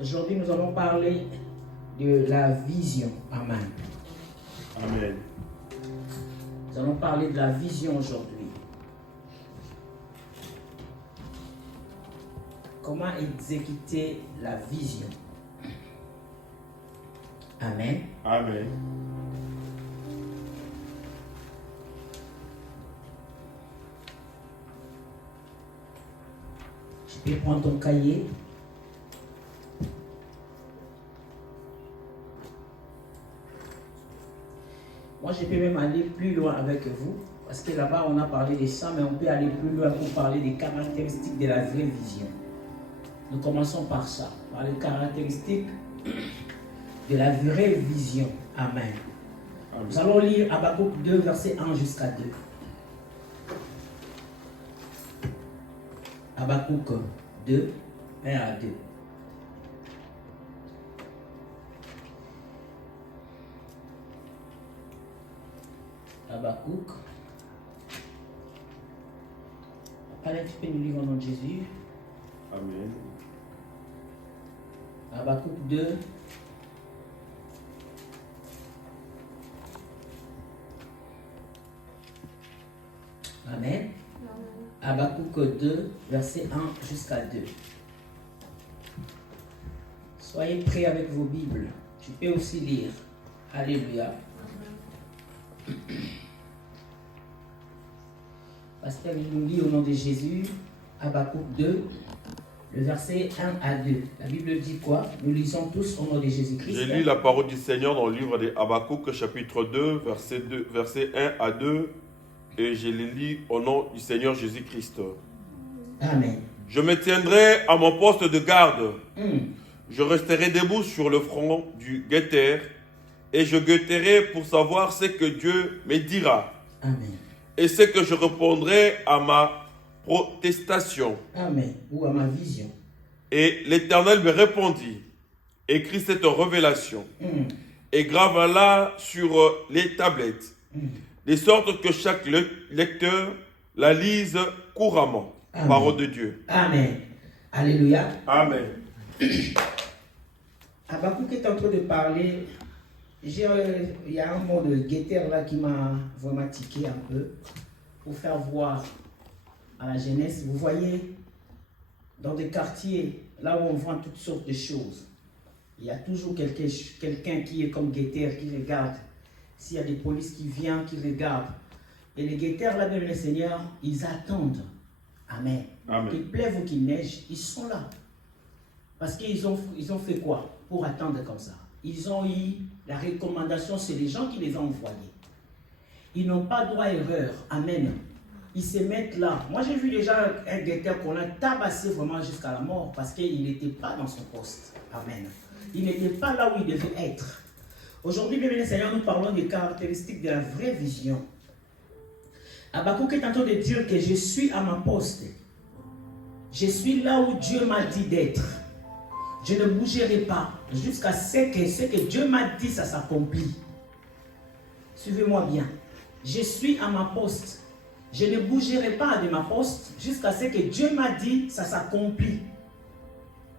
Aujourd'hui, nous allons parler de la vision. Amen. Amen. Nous allons parler de la vision aujourd'hui. Comment exécuter la vision. Amen. Amen. Tu peux prendre ton cahier. Moi, je peux même aller plus loin avec vous, parce que là-bas, on a parlé de ça, mais on peut aller plus loin pour parler des caractéristiques de la vraie vision. Nous commençons par ça, par les caractéristiques de la vraie vision. Amen. Amen. Nous allons lire Habakkuk 2, verset 1 jusqu'à 2. Habakkuk 2, 1 à 2. Habakkuk. Allez, tu peux nous lire au nom de Jésus. Amen. Habakkuk 2. Amen. Habakkuk 2, verset 1 jusqu'à 2. Soyez prêts avec vos Bibles. Tu peux aussi lire. Alléluia. Pasteur, il nous lit au nom de Jésus, Habakkuk 2, le verset 1 à 2. La Bible dit quoi? Nous lisons tous au nom de Jésus-Christ. J'ai lu la parole du Seigneur dans le livre de Habakkuk, chapitre 2, verset 1 à 2, et je les lis au nom du Seigneur Jésus-Christ. Amen. Je me tiendrai à mon poste de garde. Je resterai debout sur le front du guetteur, et je guetterai pour savoir ce que Dieu me dira. Amen. Et ce que je répondrai à ma protestation. Amen. Ou à ma vision. Et l'Éternel me répondit, écris cette révélation et grave-la sur les tablettes, de sorte que chaque lecteur la lise couramment. Amen. Parole de Dieu. Amen. Alléluia. Amen. Habakkuk est en train de parler. Il y a un mot de guetteur là qui m'a vraiment tiqué un peu pour faire voir à la jeunesse. Vous voyez, dans des quartiers, là où on vend toutes sortes de choses, il y a toujours quelqu'un qui est comme guetteur, qui regarde. S'il y a des polices qui viennent, qui regardent. Et les guetteurs là, bien le Seigneur, ils attendent. Amen. Amen. Qu'il pleuve ou qu'il neige, ils sont là. Parce qu'ils ont fait quoi pour attendre comme ça? Ils ont eu la recommandation, c'est les gens qui les ont envoyés. Ils n'ont pas droit à erreur. Amen. Ils se mettent là. Moi, j'ai vu déjà un guetteur qu'on a tabassé vraiment jusqu'à la mort parce qu'il n'était pas dans son poste. Amen. Il n'était pas là où il devait être. Aujourd'hui, bien le Seigneur, nous parlons des caractéristiques de la vraie vision. Habakkuk est en train de dire que je suis à ma poste. Je suis là où Dieu m'a dit d'être. Je ne bougerai pas jusqu'à ce que Dieu m'a dit, ça s'accomplit. Suivez-moi bien. Je suis à ma poste. Je ne bougerai pas de ma poste jusqu'à ce que Dieu m'a dit, ça s'accomplit.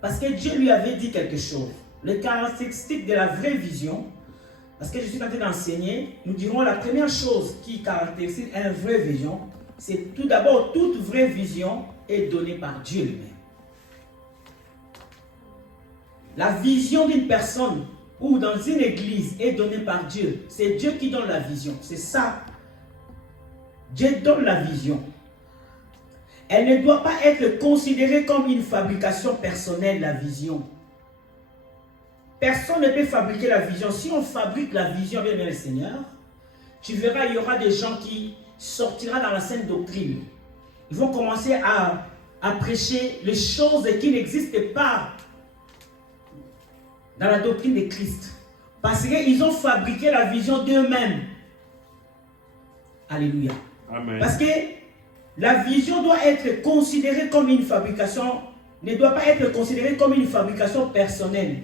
Parce que Dieu lui avait dit quelque chose. Les caractéristiques de la vraie vision, parce que je suis en train d'enseigner, nous dirons la première chose qui caractérise une vraie vision, c'est tout d'abord, toute vraie vision est donnée par Dieu lui-même. La vision d'une personne ou dans une église est donnée par Dieu. C'est Dieu qui donne la vision. C'est ça. Dieu donne la vision. Elle ne doit pas être considérée comme une fabrication personnelle, la vision. Personne ne peut fabriquer la vision. Si on fabrique la vision, bien le Seigneur, tu verras, il y aura des gens qui sortiront dans la sainte doctrine. Ils vont commencer à prêcher les choses qui n'existent pas dans la doctrine de Christ. Parce qu'ils ont fabriqué la vision d'eux-mêmes. Alléluia. Amen. Parce que la vision doit être considérée comme une fabrication, ne doit pas être considérée comme une fabrication personnelle.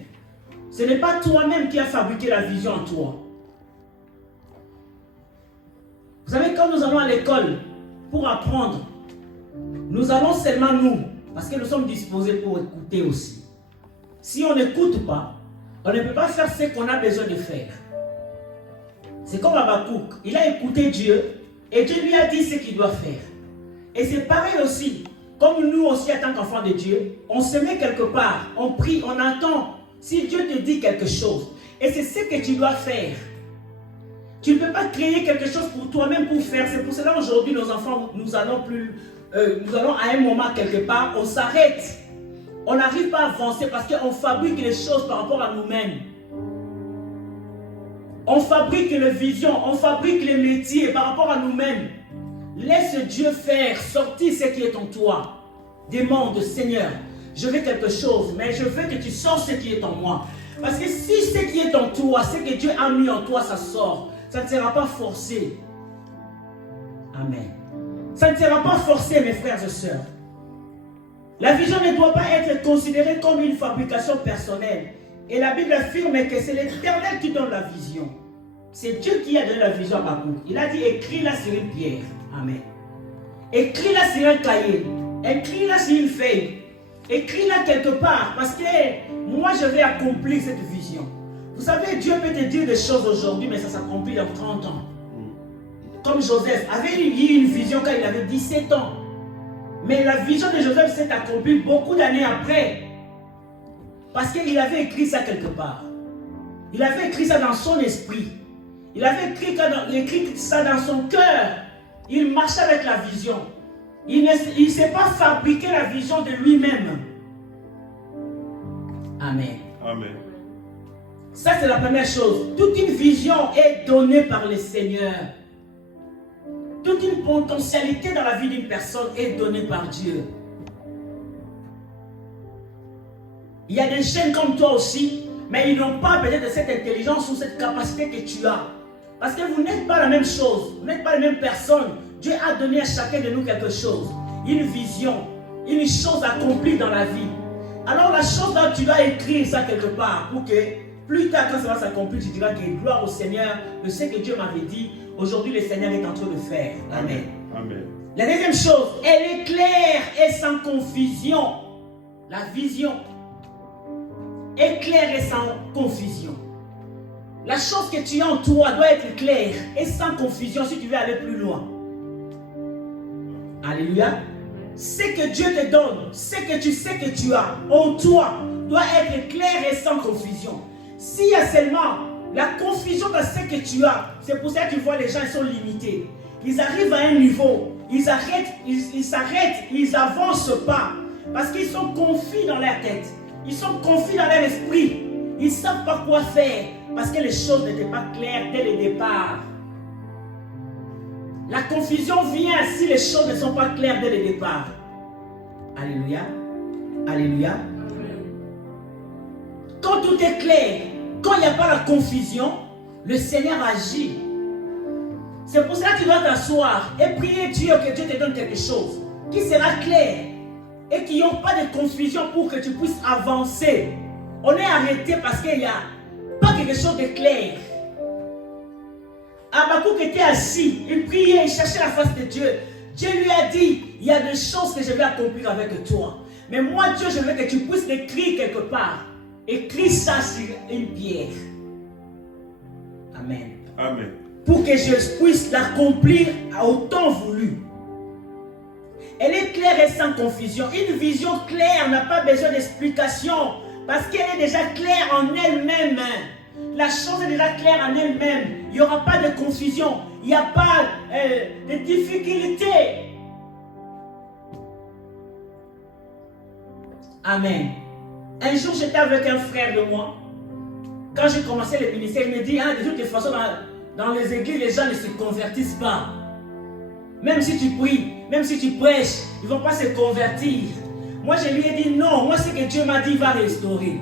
Ce n'est pas toi-même qui as fabriqué la vision en toi. Vous savez, quand nous allons à l'école pour apprendre, nous allons seulement nous, parce que nous sommes disposés pour écouter aussi. Si on n'écoute pas, on ne peut pas faire ce qu'on a besoin de faire. C'est comme Habakkuk. Il a écouté Dieu et Dieu lui a dit ce qu'il doit faire. Et c'est pareil aussi. Comme nous aussi, en tant qu'enfants de Dieu, on se met quelque part, on prie, on attend. Si Dieu te dit quelque chose, et c'est ce que tu dois faire. Tu ne peux pas créer quelque chose pour toi-même pour faire. C'est pour cela aujourd'hui, nos enfants, nous allons à un moment quelque part, on s'arrête. On n'arrive pas à avancer parce qu'on fabrique les choses par rapport à nous-mêmes. On fabrique les visions, on fabrique les métiers par rapport à nous-mêmes. Laisse Dieu faire sortir ce qui est en toi. Demande, Seigneur, je veux quelque chose, mais je veux que tu sors ce qui est en moi. Parce que si ce qui est en toi, ce que Dieu a mis en toi, ça sort, ça ne sera pas forcé. Amen. Ça ne sera pas forcé, mes frères et sœurs. La vision ne doit pas être considérée comme une fabrication personnelle. Et la Bible affirme que c'est l'Éternel qui donne la vision. C'est Dieu qui a donné la vision à Habakkuk. Il a dit, écris-la sur une pierre. Amen. Écris-la sur un cahier. Écris-la sur une feuille. Écris-la quelque part. Parce que moi, je vais accomplir cette vision. Vous savez, Dieu peut te dire des choses aujourd'hui, mais ça s'accomplit dans 30 ans. Comme Joseph avait eu une vision quand il avait 17 ans. Mais la vision de Joseph s'est accomplie beaucoup d'années après. Parce qu'il avait écrit ça quelque part. Il avait écrit ça dans son esprit. Il avait écrit ça dans son cœur. Il marchait avec la vision. Il ne s'est pas fabriqué la vision de lui-même. Amen. Amen. Ça, c'est la première chose. Toute une vision est donnée par le Seigneur. Toute une potentialité dans la vie d'une personne est donnée par Dieu. Il y a des jeunes comme toi aussi, mais ils n'ont pas peut-être cette intelligence ou cette capacité que tu as. Parce que vous n'êtes pas la même chose, vous n'êtes pas la même personne. Dieu a donné à chacun de nous quelque chose, une vision, une chose accomplie dans la vie. Alors la chose là, tu dois écrire ça quelque part pour que plus tard quand ça va s'accomplir, tu diras que gloire au Seigneur, de ce que Dieu m'avait dit, aujourd'hui le Seigneur est en train de faire. Amen. Amen. La deuxième chose, elle est claire et sans confusion. La vision est claire et sans confusion. La chose que tu as en toi doit être claire et sans confusion si tu veux aller plus loin. Alléluia. Ce que Dieu te donne, ce que tu sais que tu as en toi doit être clair et sans confusion. S'il y a seulement la confusion dans ce que tu as, c'est pour ça que tu vois les gens ils sont limités. Ils arrivent à un niveau, ils s'arrêtent, ils n'avancent pas parce qu'ils sont confus dans leur tête. Ils sont confus dans leur esprit. Ils ne savent pas quoi faire parce que les choses n'étaient pas claires dès le départ. La confusion vient si les choses ne sont pas claires dès le départ. Alléluia. Alléluia. Quand tout est clair, quand il n'y a pas la confusion, le Seigneur agit. C'est pour cela que tu dois t'asseoir et prier Dieu que Dieu te donne quelque chose qui sera clair et qui n'ont pas de confusion pour que tu puisses avancer. On est arrêté parce qu'il n'y a pas quelque chose de clair. Habakkuk était assis, il priait, il cherchait la face de Dieu. Dieu lui a dit, il y a des choses que je vais accomplir avec toi. Mais moi, Dieu, je veux que tu puisses l'écrire quelque part. Écris ça sur une pierre. Amen. Amen. Pour que je puisse l'accomplir au temps voulu. Elle est claire et sans confusion. Une vision claire n'a pas besoin d'explication parce qu'elle est déjà claire en elle-même. La chose est déjà claire en elle-même. Il n'y aura pas de confusion. Il n'y a pas de difficulté. Amen. Un jour, j'étais avec un frère de moi. Quand j'ai commencé le ministère, il me dit, de toute façon, dans les églises, les gens ne se convertissent pas. Même si tu pries, même si tu prêches, ils ne vont pas se convertir. Moi, je lui ai dit, non, moi, ce que Dieu m'a dit, il va restaurer.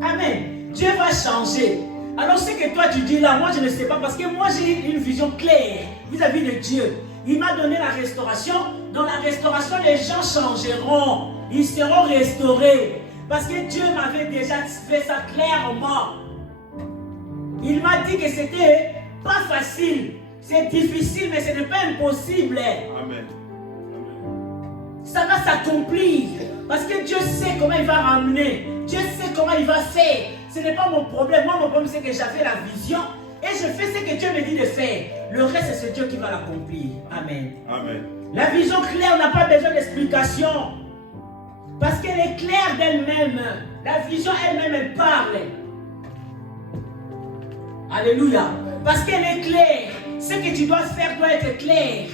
Amen. Dieu va changer. Alors, ce que toi, tu dis là, moi, je ne sais pas, parce que moi, j'ai une vision claire vis-à-vis de Dieu. Il m'a donné la restauration. Dans la restauration, les gens changeront. Ils seront restaurés. Parce que Dieu m'avait déjà fait ça clairement. Il m'a dit que c'était pas facile. C'est difficile, mais ce n'est pas impossible. Amen. Ça va s'accomplir. Parce que Dieu sait comment il va ramener. Dieu sait comment il va faire. Ce n'est pas mon problème. Moi, mon problème, c'est que j'avais la vision. Et je fais ce que Dieu me dit de faire. Le reste, c'est Dieu qui va l'accomplir. Amen. Amen. La vision claire n'a pas besoin d'explication. Parce qu'elle est claire d'elle-même. La vision elle-même, elle parle. Alléluia. Parce qu'elle est claire. Ce que tu dois faire doit être clair.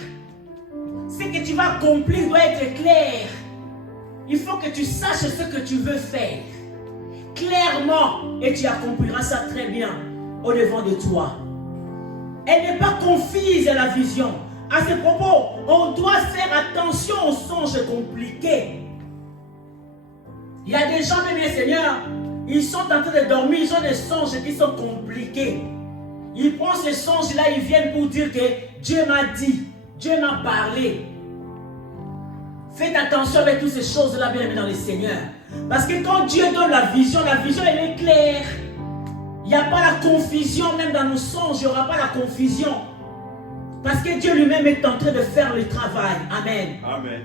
Ce que tu vas accomplir doit être clair. Il faut que tu saches ce que tu veux faire. Clairement. Et tu accompliras ça très bien au devant de toi. Elle n'est pas confuse la vision. À ce propos, on doit faire attention aux songes compliqués. Il y a des gens, bien Seigneur, ils sont en train de dormir, ils ont des songes qui sont compliqués. Ils prennent ces songes-là, ils viennent pour dire que Dieu m'a dit, Dieu m'a parlé. Faites attention avec toutes ces choses-là, bien aimés dans le Seigneur. Parce que quand Dieu donne la vision elle est claire. Il n'y a pas la confusion, même dans nos songes, il n'y aura pas la confusion. Parce que Dieu lui-même est en train de faire le travail. Amen. Amen.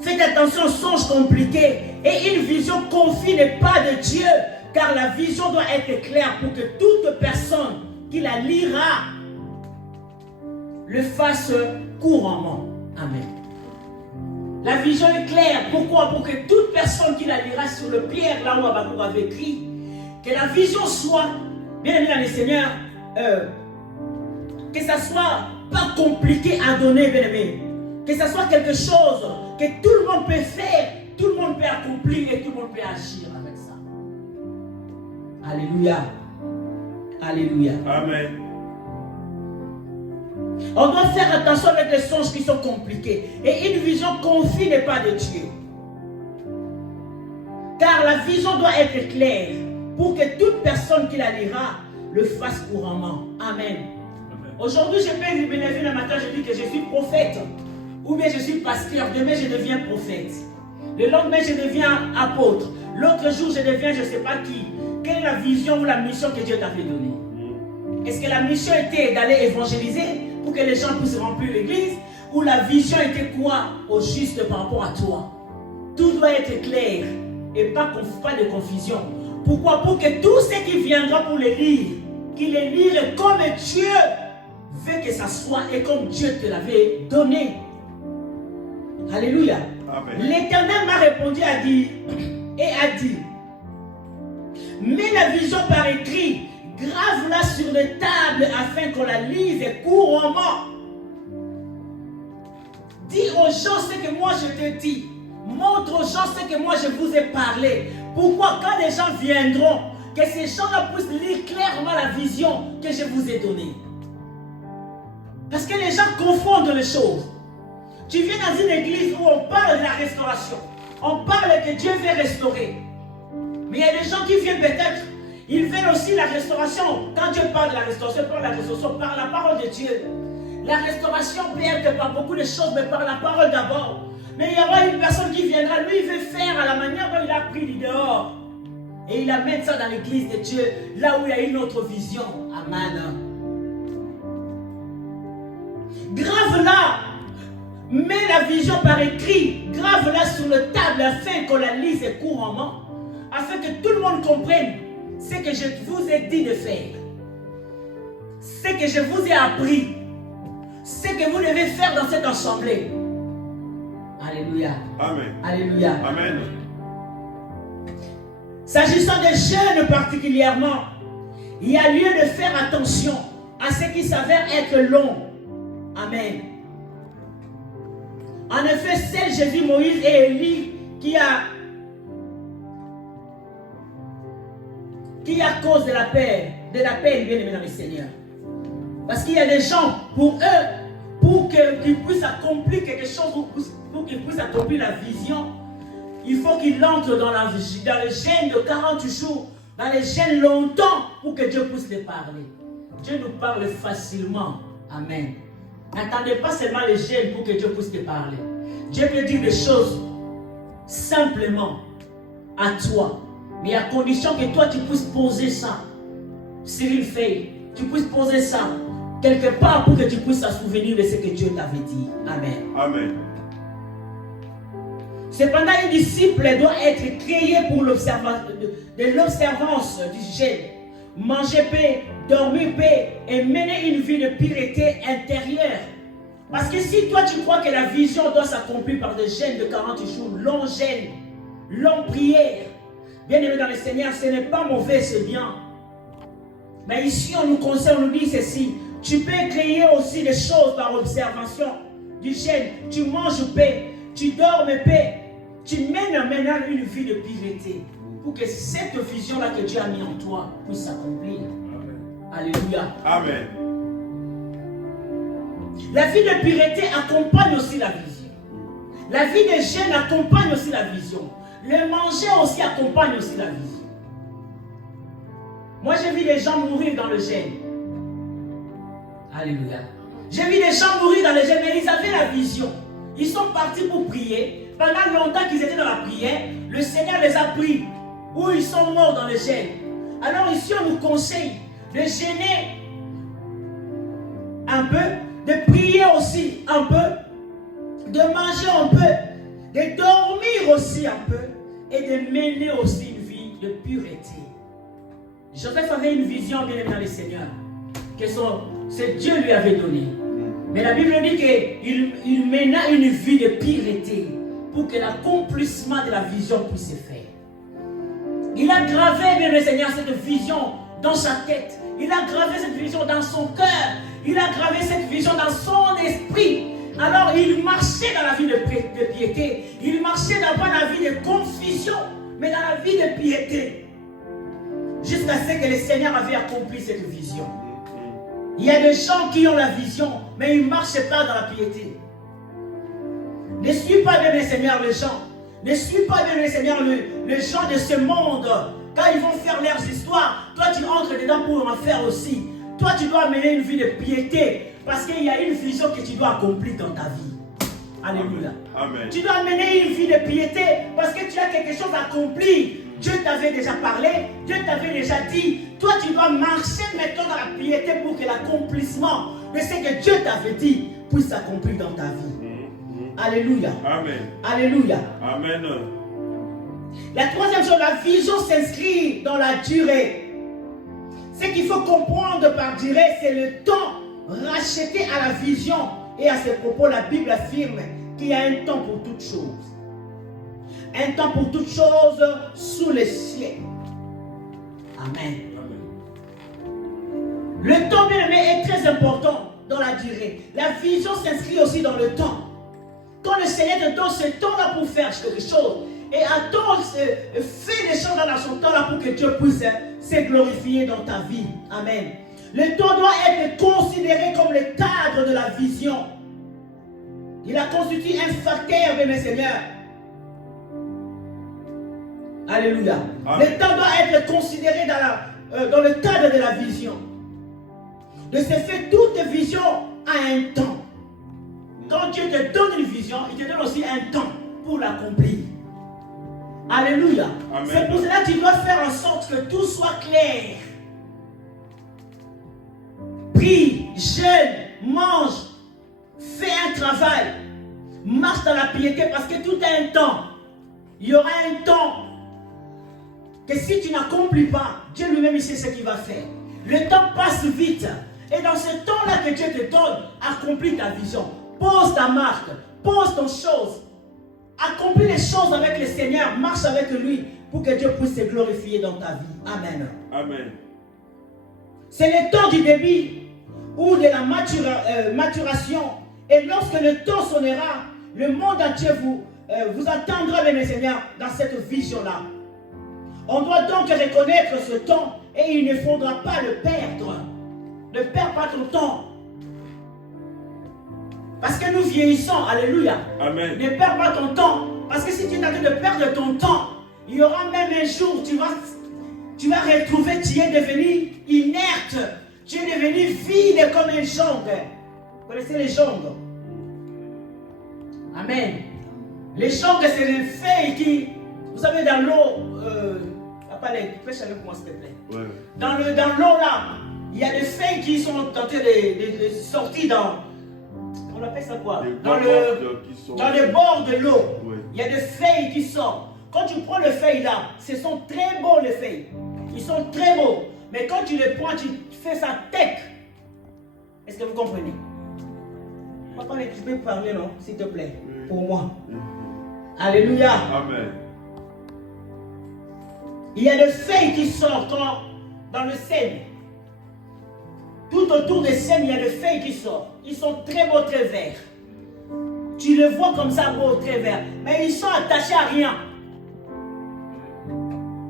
Faites attention aux songes compliqués. Et une vision confie n'est pas de Dieu. Car la vision doit être claire pour que toute personne qui la lira le fasse couramment. Amen. La vision est claire. Pourquoi? Pour que toute personne qui la lira sur le pierre, là où Habakkuk avait écrit, que la vision soit, bien aimé dans le Seigneur, que ça soit pas compliqué à donner, bien aimé. Que ça soit quelque chose que tout le monde peut faire, tout le monde peut accomplir et tout le monde peut agir avec ça. Alléluia. Alléluia. Amen. On doit faire attention avec les songes qui sont compliqués. Et une vision confie n'est pas de Dieu. Car la vision doit être claire pour que toute personne qui la lira le fasse couramment. Amen. Aujourd'hui, je peux me lever le matin, je dis que je suis prophète. Ou bien je suis pasteur. Demain, je deviens prophète. Le lendemain, je deviens apôtre. L'autre jour, je deviens je ne sais pas qui. Quelle est la vision ou la mission que Dieu t'avait donnée? Est-ce que la mission était d'aller évangéliser pour que les gens puissent remplir l'église? Ou la vision était quoi au juste par rapport à toi? Tout doit être clair et pas de confusion. Pourquoi? Pour que tout ce qui viendra pour les lire, qu'il les lire comme Dieu veut que ça soit et comme Dieu te l'avait donné. Alléluia. L'Éternel m'a répondu et a dit, mets la vision par écrit, grave-la sur les tables afin qu'on la lise couramment. Dis aux gens ce que moi je te dis. Montre aux gens ce que moi je vous ai parlé. Pourquoi quand les gens viendront, que ces gens-là puissent lire clairement la vision que je vous ai donnée. Parce que les gens confondent les choses. Tu viens dans une église où on parle de la restauration. On parle que Dieu veut restaurer. Mais il y a des gens qui viennent peut-être, ils veulent aussi la restauration. Quand Dieu parle de la restauration, par la parole de Dieu. La restauration peut être par beaucoup de choses, mais par la parole d'abord. Mais il y aura une personne qui viendra, lui il veut faire à la manière dont il a pris du dehors. Et il amène ça dans l'église de Dieu, là où il y a une autre vision. Amen. Grave-la. Mets la vision par écrit. Grave-la sur le table afin qu'on la lise couramment. Afin que tout le monde comprenne ce que je vous ai dit de faire. Ce que je vous ai appris. Ce que vous devez faire dans cette assemblée. Alléluia. Amen. Alléluia. Amen. S'agissant des jeunes particulièrement, il y a lieu de faire attention à ce qui s'avère être long. Amen. En effet, celle j'ai vu Moïse et Élie qui a cause de la paix, bien aimé dans le Seigneur. Parce qu'il y a des gens, pour eux, pour qu'ils puissent accomplir quelque chose, pour qu'ils puissent accomplir la vision, il faut qu'ils entrent dans le jeûne de 40 jours, dans le jeûne longtemps, pour que Dieu puisse les parler. Dieu nous parle facilement. Amen. N'attendez pas seulement le jeûne pour que Dieu puisse te parler. Dieu peut dire des choses simplement à toi. Mais à condition que toi tu puisses poser ça sur une feuille. Tu puisses poser ça quelque part pour que tu puisses te souvenir de ce que Dieu t'avait dit. Amen. Amen. Cependant, un disciple doit être créé pour l'observance du jeûne. Manger paix, dormir paix et mener une vie de pureté intérieure. Parce que si toi tu crois que la vision doit s'accomplir par des jeûnes de 40 jours, longs jeûnes, longue prière, bien aimé dans le Seigneur, ce n'est pas mauvais, c'est bien. Mais ici on nous conseille, on nous dit ceci: tu peux créer aussi des choses par observation du jeûne. Tu manges paix, tu dors paix, tu mènes maintenant une vie de pureté pour que cette vision-là que Dieu a mis en toi puisse s'accomplir. Alléluia. Amen. La vie de pureté accompagne aussi la vision. La vie de jeûne accompagne aussi la vision. Le manger aussi accompagne aussi la vision. Moi, j'ai vu des gens mourir dans le jeûne. Alléluia. J'ai vu des gens mourir dans le jeûne, mais ils avaient la vision. Ils sont partis pour prier. Pendant longtemps qu'ils étaient dans la prière, le Seigneur les a pris. Ou ils sont morts dans le jeûne. Alors ici, on nous conseille de jeûner un peu, de prier aussi un peu, de manger un peu, de dormir aussi un peu et de mener aussi une vie de pureté. Joseph avait une vision bien aimée dans le Seigneur que Dieu lui avait donnée. Mais la Bible dit qu'il mena une vie de pureté pour que l'accomplissement de la vision puisse se faire. Il a gravé, bien le Seigneur, cette vision dans sa tête. Il a gravé cette vision dans son cœur. Il a gravé cette vision dans son esprit. Alors il marchait dans la vie de piété. Il marchait dans pas la vie de confusion, mais dans la vie de piété. Jusqu'à ce que le Seigneur avait accompli cette vision. Il y a des gens qui ont la vision, mais ils ne marchent pas dans la piété. Ne suis pas bien le Seigneur les gens. Ne suis pas bien le Seigneur les gens de ce monde. Quand ils vont faire leurs histoires, toi tu entres dedans pour en faire aussi. Toi tu dois mener une vie de piété parce qu'il y a une vision que tu dois accomplir dans ta vie. Alléluia. Amen. Tu dois mener une vie de piété parce que tu as quelque chose à accomplir. Dieu t'avait déjà parlé, Dieu t'avait déjà dit. Toi tu dois marcher maintenant dans la piété pour que l'accomplissement de ce que Dieu t'avait dit puisse s'accomplir dans ta vie. Alléluia. Amen. Alléluia. Amen. La troisième chose, la vision s'inscrit dans la durée. Ce qu'il faut comprendre par durée, c'est le temps racheté à la vision. Et à ce propos, la Bible affirme qu'il y a un temps pour toutes choses. Un temps pour toutes choses sous les cieux. Amen. Le temps, bien aimé, est très important dans la durée. La vision s'inscrit aussi dans le temps. Quand le Seigneur te donne ce temps-là pour faire quelque chose, et attends, fais les choses dans son temps-là pour que Dieu puisse se glorifier dans ta vie. Amen. Le temps doit être considéré comme le cadre de la vision. Il a constitué un facteur, bien mes seigneurs. Alléluia. Amen. Le temps doit être considéré dans le cadre de la vision. De ce fait, toute vision a un temps. Quand Dieu te donne une vision, il te donne aussi un temps pour l'accomplir. Alléluia. Amen. C'est pour cela que tu dois faire en sorte que tout soit clair. Prie, jeûne, mange, fais un travail, marche dans la piété parce que tout a un temps. Il y aura un temps que si tu n'accomplis pas, Dieu lui-même il sait ce qu'il va faire. Le temps passe vite. Et dans ce temps-là que Dieu te donne, accomplis ta vision. Pose ta marque, pose ton chose. Accomplis les choses avec le Seigneur, marche avec lui pour que Dieu puisse se glorifier dans ta vie. Amen. Amen. C'est le temps du début ou de la maturation. Et lorsque le temps sonnera, le monde entier vous attendra, mes Seigneurs, dans cette vision-là. On doit donc reconnaître ce temps et il ne faudra pas le perdre. Ne perds pas ton temps. Parce que nous vieillissons, alléluia. Amen. Ne perds pas ton temps. Parce que si tu es en train de perdre ton temps, il y aura même un jour, tu vas retrouver, tu es devenu inerte. Tu es devenu vide comme un jonc. Vous connaissez les joncs? Amen. Les joncs, c'est les feuilles qui, vous savez, dans l'eau, pêche avec moi s'il te plaît. Ouais. Dans l'eau là, il y a des feuilles qui sont en train de sortir dans, on appelle ça quoi? Dans les bords de l'eau. Ouais. Il y a des feuilles qui sortent. Quand tu prends les feuilles là, ce sont très beaux les feuilles. Ils sont très beaux. Mais quand tu les prends, tu fais ça tech. Est-ce que vous comprenez? Papa, tu peux parler, non? S'il te plaît. Pour moi. Alléluia. Amen. Il y a des feuilles qui sortent dans le sel. Tout autour des sel, il y a des feuilles qui sortent. Ils sont très beaux, très verts. Tu les vois comme ça, beaux, très verts. Mais ils sont attachés à rien.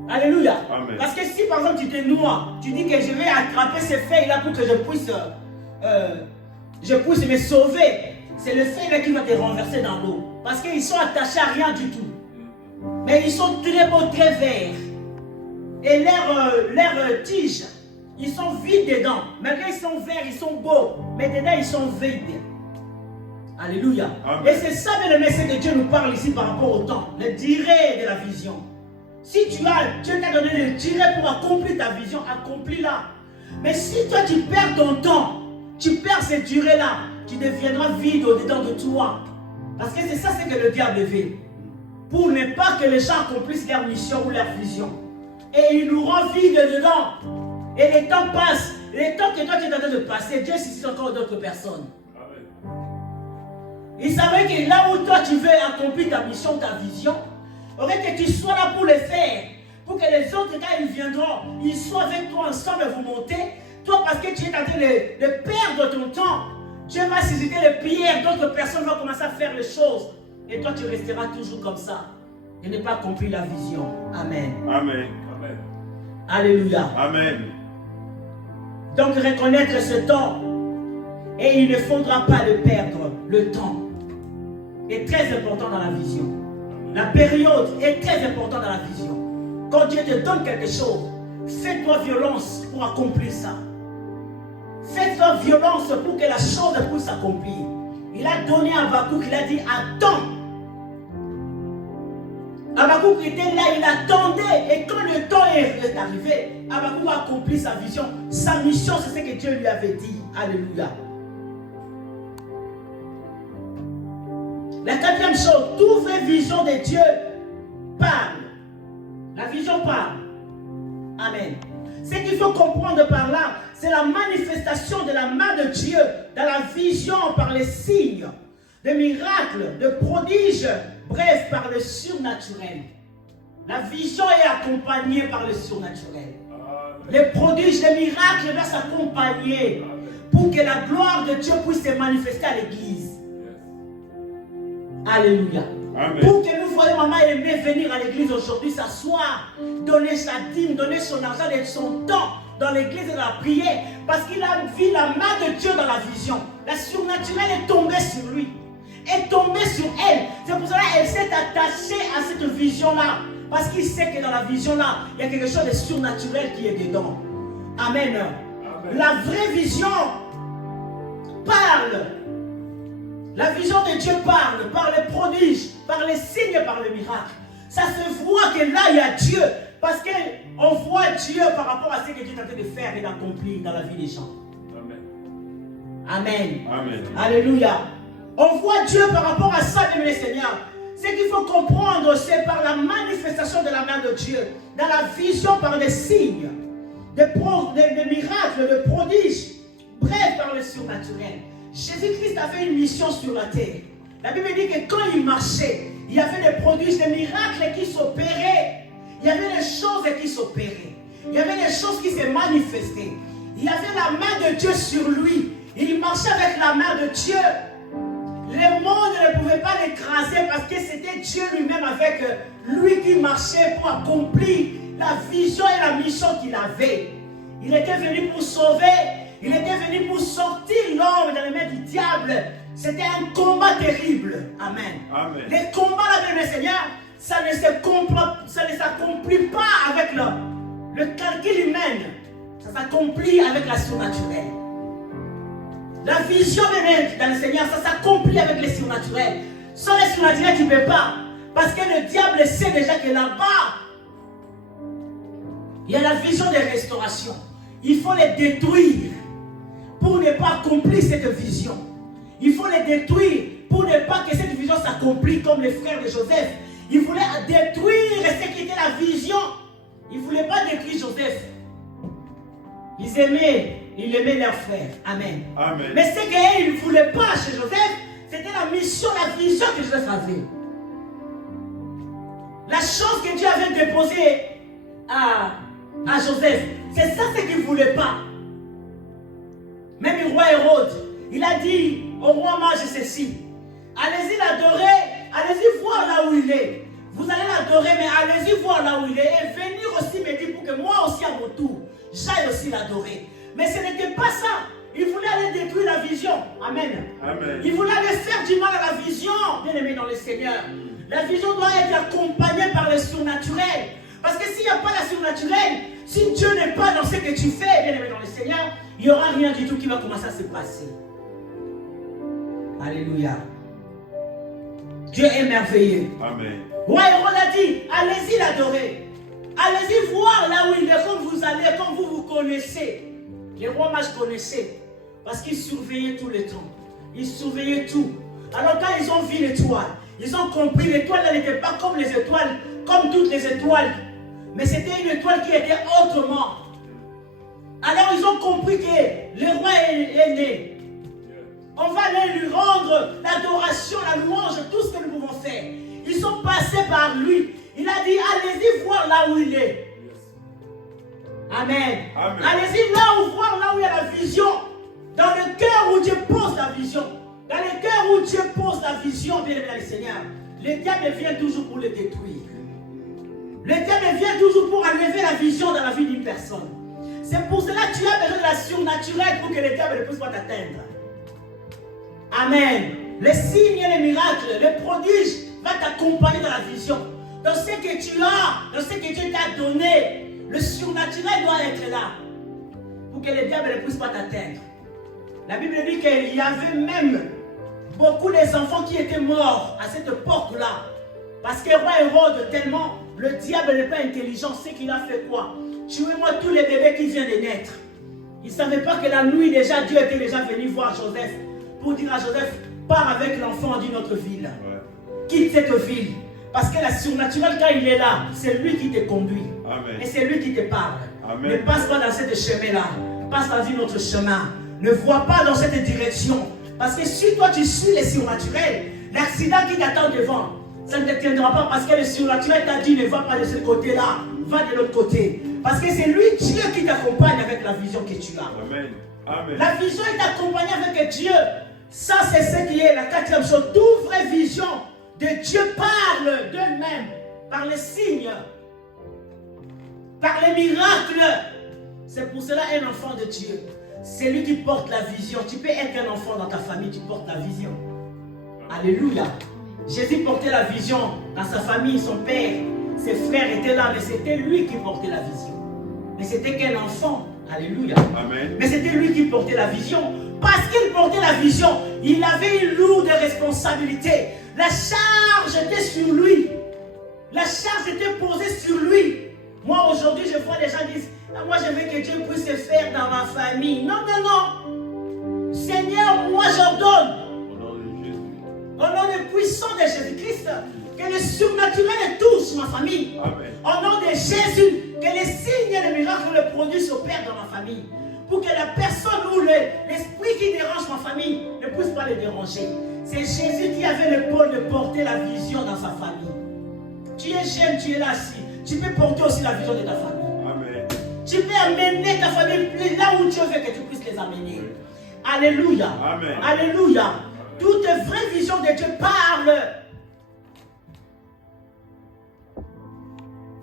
Alléluia. Amen. Parce que si par exemple tu te noies, tu dis que je vais attraper ces feuilles-là pour que je puisse me sauver. C'est le feuille-là qui va te renverser dans l'eau. Parce qu'ils sont attachés à rien du tout. Mais ils sont très beaux, très verts. Et leurs tiges, ils sont vides dedans. Malgré qu'ils sont verts, ils sont beaux. Mais dedans, ils sont vides. Alléluia. Amen. Et c'est ça, le message que Dieu nous parle ici par rapport au temps. Le durée de la vision. Si Dieu t'a donné le durée pour accomplir ta vision, accomplis-la. Mais si toi, tu perds ton temps, tu perds cette durée-là, tu deviendras vide au-dedans de toi. Parce que c'est ça ce que le diable veut. Pour ne pas que les gens accomplissent leur mission ou leur vision. Et il nous rend vide dedans. Et le temps passe. Le temps que toi tu es en train de passer, Dieu suscite encore d'autres personnes. Amen. Il savait que là où toi tu veux accomplir ta mission, ta vision, il faudrait que tu sois là pour le faire. Pour que les autres, quand ils viendront, ils soient avec toi ensemble et vous monter. Toi, parce que tu es en train de perdre ton temps, Dieu va susciter les prières, d'autres personnes vont commencer à faire les choses. Et toi, tu resteras toujours comme ça. Et ne pas accomplir la vision. Amen. Amen. Amen. Alléluia. Amen. Donc, reconnaître ce temps. Et il ne faudra pas le perdre. Le temps est très important dans la vision. La période est très importante dans la vision. Quand Dieu te donne quelque chose, fais-toi violence pour accomplir ça. Fais-toi violence pour que la chose puisse s'accomplir. Il a donné à Habakkuk, il a dit attends. Habakkuk était là, il attendait. Et quand le temps est arrivé, Habakkuk a accompli sa vision. Sa mission, c'est ce que Dieu lui avait dit. Alléluia. La quatrième chose, toute vraie vision de Dieu parle. La vision parle. Amen. Ce qu'il faut comprendre par là, c'est la manifestation de la main de Dieu dans la vision par les signes, des miracles, de prodiges, bref, par le surnaturel. La vision est accompagnée par le surnaturel. Amen. Les prodiges, les miracles doivent s'accompagner pour que la gloire de Dieu puisse se manifester à l'église. Alléluia. Amen. Pour que nous voyons maman aimer venir à l'église aujourd'hui, s'asseoir, donner sa dîme, donner son argent et son temps dans l'église et dans la prière, parce qu'il a vu la main de Dieu dans la vision. La surnaturelle est tombée sur lui, est tombée sur elle. C'est pour cela qu'elle s'est attachée à cette vision-là, parce qu'il sait que dans la vision-là, il y a quelque chose de surnaturel qui est dedans. Amen. Amen. La vraie vision parle. La vision de Dieu parle par les prodiges, par les signes, par les miracles. Ça se voit que là, il y a Dieu. Parce qu'on voit Dieu par rapport à ce que Dieu est en train de faire et d'accomplir dans la vie des gens. Amen. Amen. Amen. Alléluia. On voit Dieu par rapport à ça, bien Seigneur. Ce qu'il faut comprendre, c'est par la manifestation de la main de Dieu. Dans la vision par les signes, des miracles, des prodiges. Bref, par le surnaturel. Jésus-Christ a fait une mission sur la terre. La Bible dit que quand il marchait, il y avait des prodiges, des miracles qui s'opéraient. Il y avait des choses qui s'opéraient. Il y avait des choses qui se manifestaient. Il y avait la main de Dieu sur lui. Il marchait avec la main de Dieu. Le monde ne pouvait pas l'écraser parce que c'était Dieu lui-même avec lui qui marchait pour accomplir la vision et la mission qu'il avait. Il était venu pour sauver. Il était venu pour sortir l'homme dans les mains du diable. C'était un combat terrible. Amen. Amen. Les combats avec le Seigneur, ça ne s'accomplit pas avec le calcul humain. Ça s'accomplit avec la surnaturelle. La vision dans le Seigneur, ça s'accomplit avec le surnaturel. Sans le surnaturel, tu ne peux pas. Parce que le diable sait déjà que là-bas, il y a la vision de restauration. Il faut les détruire pour ne pas accomplir cette vision. Il faut les détruire pour ne pas que cette vision s'accomplisse comme les frères de Joseph. Il voulait détruire ce qui était la vision. Il ne voulait pas détruire Joseph. Ils aimaient leurs frères. Amen. Amen. Mais ce qu'ils ne voulaient pas chez Joseph, c'était la mission, la vision que Joseph avait. La chose que Dieu avait déposée à Joseph, c'est ça ce qu'il ne voulait pas. Même le roi Hérode, il a dit au roi mage ceci: allez-y l'adorer, allez-y voir là où il est. Vous allez l'adorer, mais allez-y voir là où il est et venir aussi me dire pour que moi aussi à mon tour, j'aille aussi l'adorer. Mais ce n'était pas ça. Il voulait aller détruire la vision. Amen. Amen. Il voulait aller faire du mal à la vision, bien aimé dans le Seigneur. La vision doit être accompagnée par le surnaturel. Parce que s'il n'y a pas la surnaturel, si Dieu n'est pas dans ce que tu fais, bien aimé dans le Seigneur, il n'y aura rien du tout qui va commencer à se passer. Alléluia. Dieu est merveilleux. Amen. Roi Hérode a dit, allez-y l'adorer. Allez-y voir là où il est, comme vous allez, comme vous connaissez. Les rois mages connaissaient. Parce qu'ils surveillaient tout le temps. Ils surveillaient tout. Alors quand ils ont vu l'étoile, ils ont compris l'étoile n'était pas comme les étoiles, comme toutes les étoiles. Mais c'était une étoile qui était autrement. Alors ils ont compris que le roi est né. On va aller lui rendre l'adoration, la louange, tout ce que nous pouvons faire. Ils sont passés par lui. Il a dit, allez-y voir là où il est. Amen. Amen. Allez-y voir là où il y a la vision. Dans le cœur où Dieu pose la vision. Dans le cœur où Dieu pose la vision, bien aimé le Seigneur. Le diable vient toujours pour le détruire. Le diable vient toujours pour enlever la vision dans la vie d'une personne. C'est pour cela que tu as besoin de la surnaturelle pour que le diable ne puisse pas t'atteindre. Amen. Les signes et les miracles, les prodiges vont t'accompagner dans la vision. Dans ce que tu as, dans ce que Dieu t'a donné, le surnaturel doit être là. Pour que le diable ne puisse pas t'atteindre. La Bible dit qu'il y avait même beaucoup d'enfants qui étaient morts à cette porte-là. Parce que roi Hérode, tellement le diable n'est pas intelligent, c'est qu'il a fait quoi? Tuez-moi tous les bébés qui viennent de naître. Il ne savait pas que la nuit déjà, Dieu était déjà venu voir Joseph pour dire à Joseph, pars avec l'enfant d'une autre ville. Ouais. Quitte cette ville. Parce que la surnaturelle, quand il est là, c'est lui qui te conduit. Amen. Et c'est lui qui te parle. Amen. Ne passe pas dans cette chemin-là. Passe dans un autre chemin. Ne vois pas dans cette direction. Parce que si toi tu suis le surnaturel, l'accident qui t'attend devant, ça ne te tiendra pas parce que le surnaturel t'a dit ne va pas de ce côté-là, va de l'autre côté. Parce que c'est lui, Dieu, qui t'accompagne avec la vision que tu as. Amen. Amen. La vision est accompagnée avec Dieu. Ça, c'est ce qui est la quatrième chose. Toute vraie vision de Dieu parle d'elle-même par les signes, par les miracles. C'est pour cela un enfant de Dieu. C'est lui qui porte la vision. Tu peux être un enfant dans ta famille, tu portes la vision. Alléluia. Jésus portait la vision dans sa famille, son père, ses frères étaient là, mais c'était lui qui portait la vision. Mais c'était qu'un enfant. Alléluia. Amen. Mais c'était lui qui portait la vision. Parce qu'il portait la vision, il avait une lourde responsabilité. La charge était sur lui. La charge était posée sur lui. Moi, aujourd'hui, je vois les gens dire, moi, je veux que Dieu puisse se faire dans ma famille. Non, non, non. Seigneur, moi, j'ordonne. Au nom du puissant de Jésus-Christ, que le surnaturel touche ma famille. Amen. Au nom de Jésus, que les signes et les miracles le produisent s'opèrent dans ma famille. Pour que la personne ou l'esprit qui dérange ma famille ne puisse pas le déranger. C'est Jésus qui avait le pôle de porter la vision dans sa famille. Tu es jeune, tu es là assis. Tu peux porter aussi la vision de ta famille. Amen. Tu peux amener ta famille là où Dieu veut que tu puisses les amener. Alléluia. Amen. Alléluia. Toute vraie vision de Dieu parle.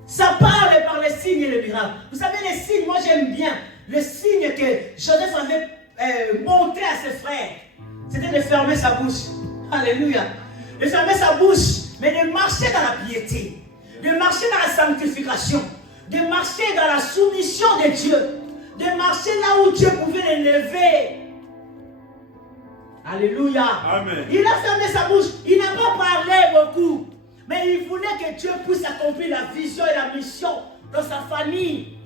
Ça parle par les signes et les miracles. Vous savez, les signes, moi j'aime bien. Le signe que Joseph avait montré à ses frères, c'était de fermer sa bouche. Alléluia. De fermer sa bouche, mais de marcher dans la piété. De marcher dans la sanctification. De marcher dans la soumission de Dieu. De marcher là où Dieu pouvait l'élever. Alléluia. Amen. Il a fermé sa bouche. Il n'a pas parlé beaucoup. Mais il voulait que Dieu puisse accomplir la vision et la mission dans sa famille.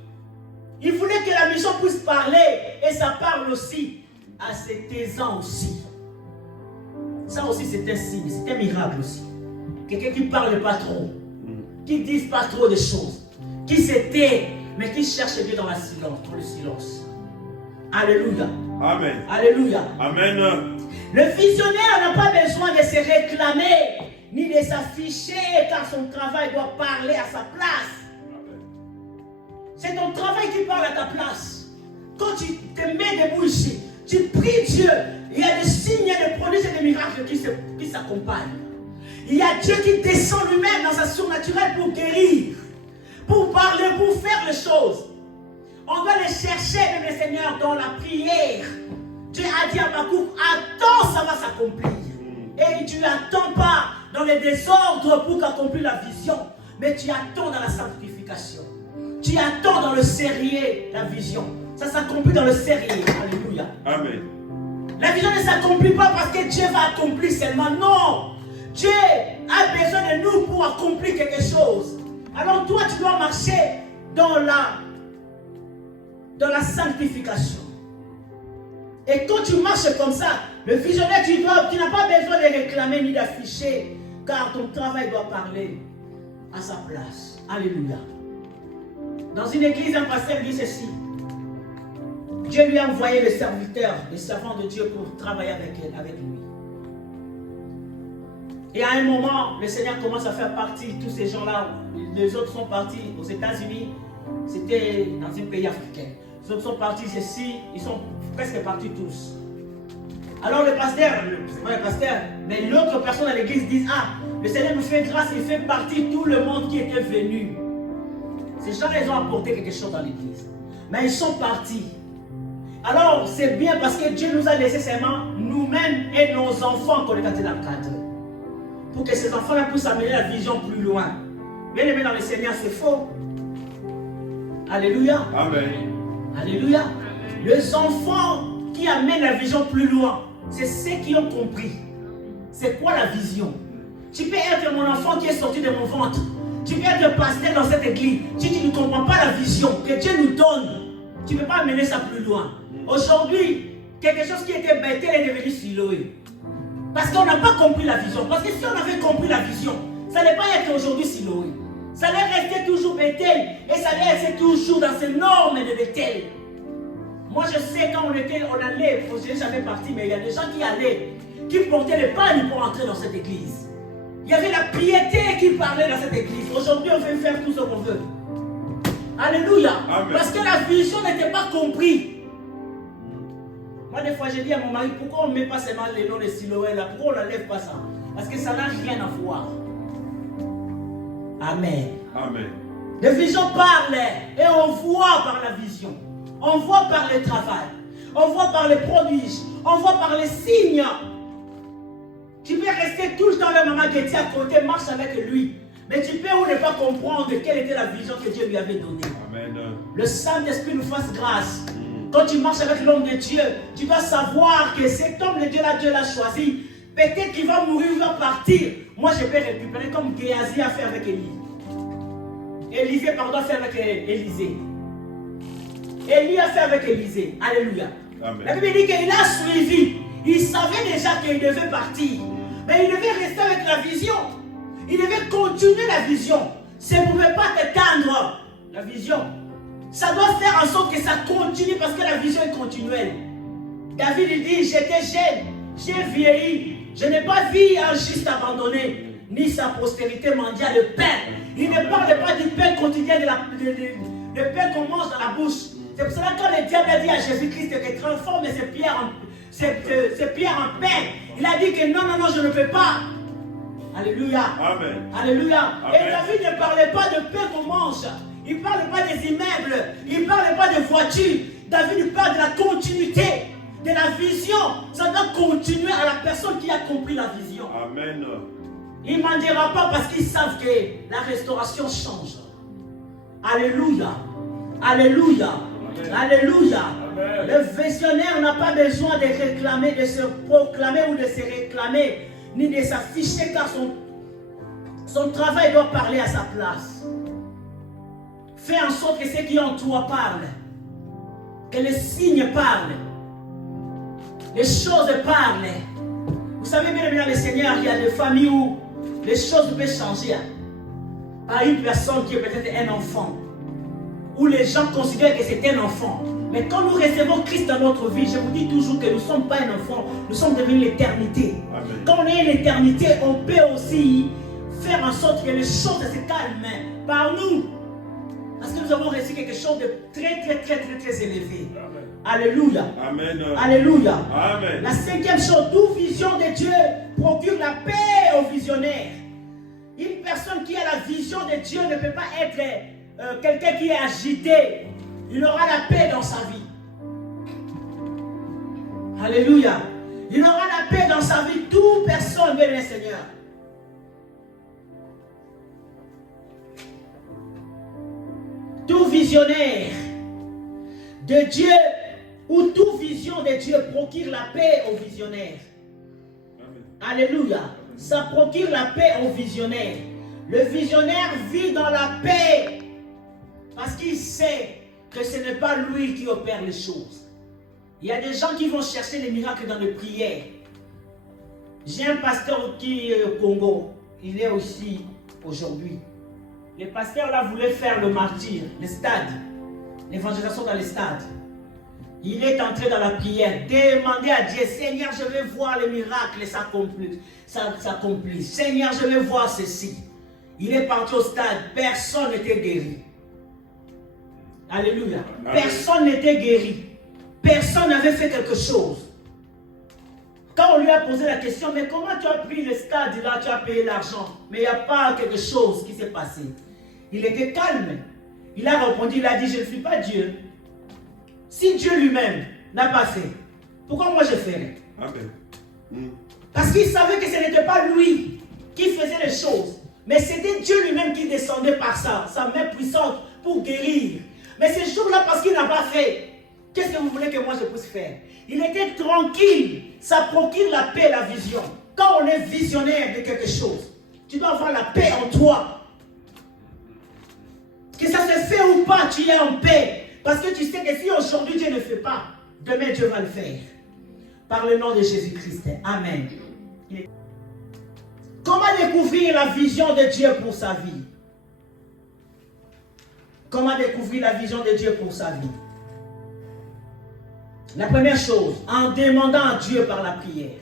Il voulait que la mission puisse parler. Et ça parle aussi à ses taisans aussi. Ça aussi, c'est un signe, c'est un miracle aussi. Quelqu'un qui ne parle pas trop, qui ne dit pas trop de choses, qui se tait, mais qui cherche Dieu dans le silence. Alléluia. Amen. Alléluia. Amen. Le visionnaire n'a pas besoin de se réclamer, ni de s'afficher, car son travail doit parler à sa place. C'est ton travail qui parle à ta place. Quand tu te mets debout ici, tu pries Dieu, il y a des signes, des prodiges et des miracles qui s'accompagnent. Il y a Dieu qui descend lui-même dans sa surnaturelle pour guérir, pour parler, pour faire les choses. On doit les chercher, même les seigneurs, dans la prière. Dieu a dit à Habakkuk, attends, ça va s'accomplir. Et tu n'attends pas dans les désordres pour qu'accomplir la vision, mais tu attends dans la sanctification. Tu attends dans le sérieux la vision. Ça s'accomplit dans le sérieux. Alléluia. Amen. La vision ne s'accomplit pas parce que Dieu va accomplir seulement. Non. Dieu a besoin de nous pour accomplir quelque chose. Alors toi, tu dois marcher dans la sanctification. Et quand tu marches comme ça, le visionnaire, tu n'as pas besoin de réclamer ni d'afficher, car ton travail doit parler à sa place. Alléluia. Dans une église, un pasteur dit ceci. Dieu lui a envoyé les serviteurs, les servants de Dieu pour travailler avec lui. Et à un moment, le Seigneur commence à faire partie, tous ces gens-là, les autres sont partis aux États-Unis, c'était dans un pays africain. Les autres sont partis ici, ils sont presque partis tous. Alors le pasteur, c'est pas le pasteur, mais l'autre personne à l'église dit, ah, le Seigneur nous fait grâce, il fait partie tout le monde qui était venu. Ces gens, ils ont apporté quelque chose dans l'église. Mais ils sont partis. Alors, c'est bien parce que Dieu nous a laissé seulement nous-mêmes et nos enfants qu'on est dans le cadre. Pour que ces enfants-là puissent amener la vision plus loin. Bien aimé dans le Seigneur, c'est faux. Alléluia. Amen. Alléluia. Les enfants qui amènent la vision plus loin, c'est ceux qui ont compris. C'est quoi la vision? Tu peux être mon enfant qui est sorti de mon ventre. Tu peux être pasteur dans cette église. Si tu ne comprends pas la vision que Dieu nous donne, tu ne peux pas amener ça plus loin. Aujourd'hui, quelque chose qui était Bethel est devenu Siloé. Parce qu'on n'a pas compris la vision. Parce que si on avait compris la vision, ça n'allait pas être aujourd'hui Siloé. Ça allait rester toujours Bethel. Et ça allait rester toujours dans ces normes de Bethel. Moi, je sais quand on allait, je n'ai jamais parti, mais il y a des gens qui allaient, qui portaient les pagnes pour entrer dans cette église. Il y avait la piété qui parlait dans cette église. Aujourd'hui, on veut faire tout ce qu'on veut. Alléluia. Amen. Parce que la vision n'était pas comprise. Moi, des fois, j'ai dit à mon mari, pourquoi on ne met pas seulement les noms de Siloé là? Pourquoi on n'enlève pas ça? Parce que ça n'a rien à voir. Amen. Amen. La vision parle et on voit par la vision. On voit par le travail. On voit par les prodiges. On voit par les signes. Tu peux rester tout le temps avec maman qui est à côté, marche avec lui. Mais tu peux ou ne pas comprendre quelle était la vision que Dieu lui avait donnée. Amen. Le Saint-Esprit nous fasse grâce. Quand tu marches avec l'homme de Dieu, tu dois savoir que cet homme de Dieu là, Dieu l'a choisi. Peut-être qu'il va mourir, il va partir. Moi, je peux récupérer comme Géasi a fait avec Élie. Élisée, pardon, a fait avec Élisée. Élie a fait avec Élisée. Alléluia. Amen. La Bible dit qu'il a suivi. Il savait déjà qu'il devait partir. Mais il devait rester avec la vision. Il devait continuer la vision. Ça ne pouvait pas t'éteindre. La vision. Ça doit faire en sorte que ça continue parce que la vision est continuelle. David il dit, j'étais jeune, j'ai vieilli. Je n'ai pas vu un juste abandonné, ni sa postérité mendiant le pain. Il ne parle pas du pain quotidien, le pain qu'on mange dans la bouche. C'est pour cela que quand le diable a dit à Jésus-Christ que transforme ces pierres en pain, il a dit que non, je ne peux pas. Alléluia. Amen. Alléluia. Amen. Et David ne parlait pas de pain qu'on mange. Il ne parle pas des immeubles. Il ne parle pas des voitures. David parle de la continuité, de la vision. Ça doit continuer à la personne qui a compris la vision. Amen. Il ne m'en dira pas parce qu'ils savent que la restauration change. Alléluia. Alléluia. Amen. Alléluia. Amen. Le visionnaire n'a pas besoin de réclamer, de se proclamer ou de se réclamer, ni de s'afficher car son travail doit parler à sa place. Fais en sorte que ceux qui en toi parlent, que les signes parlent, les choses parlent, Vous savez bien, le Seigneur, il y a des familles où les choses peuvent changer. Par une personne qui est peut-être un enfant, où les gens considèrent que c'est un enfant. Mais quand nous recevons Christ dans notre vie, je vous dis toujours que nous ne sommes pas un enfant, nous sommes devenus l'éternité. Quand on est l'éternité, on peut aussi faire en sorte que les choses se calment par nous. Parce que nous avons reçu quelque chose de très élevé. Amen. Alléluia. Amen. Alléluia. Amen. La cinquième chose, toute vision de Dieu procure la paix aux visionnaires. Une personne qui a la vision de Dieu ne peut pas être quelqu'un qui est agité. Il aura la paix dans sa vie. Alléluia. Il aura la paix dans sa vie. Toute personne, bien le Seigneur. Tout visionnaire de Dieu ou toute vision de Dieu procure la paix aux visionnaires. Amen. Alléluia. Ça procure la paix aux visionnaires. Le visionnaire vit dans la paix parce qu'il sait que ce n'est pas lui qui opère les choses. Il y a des gens qui vont chercher les miracles dans les prières. J'ai un pasteur qui est au Congo. Il est aussi aujourd'hui. Le pasteur là voulait faire le martyr, le stade, l'évangélisation dans les stades. Il est entré dans la prière, demandez à Dieu, Seigneur, je veux voir les miracles s'accomplir. Seigneur, je veux voir ceci. Il est parti au stade, personne n'était guéri. Alléluia. Personne n'était guéri. Personne n'avait fait quelque chose. Quand on lui a posé la question, mais comment tu as pris le stade là, tu as payé l'argent, mais il n'y a pas quelque chose qui s'est passé. Il était calme. Il a répondu, il a dit, je ne suis pas Dieu. Si Dieu lui-même n'a pas fait, pourquoi moi je ferais? Amen. Parce qu'il savait que ce n'était pas lui qui faisait les choses, mais c'était Dieu lui-même qui descendait par sa main puissante pour guérir. Mais ce jour-là, parce qu'il n'a pas fait, qu'est-ce que vous voulez que moi je puisse faire? Il était tranquille. Ça procure la paix, la vision. Quand on est visionnaire de quelque chose, tu dois avoir la paix en toi. Que ça se fait ou pas, tu es en paix. Parce que tu sais que si aujourd'hui Dieu ne fait pas, demain Dieu va le faire. Par le nom de Jésus-Christ. Amen. Comment découvrir la vision de Dieu pour sa vie? Comment découvrir la vision de Dieu pour sa vie? La première chose, en demandant à Dieu par la prière.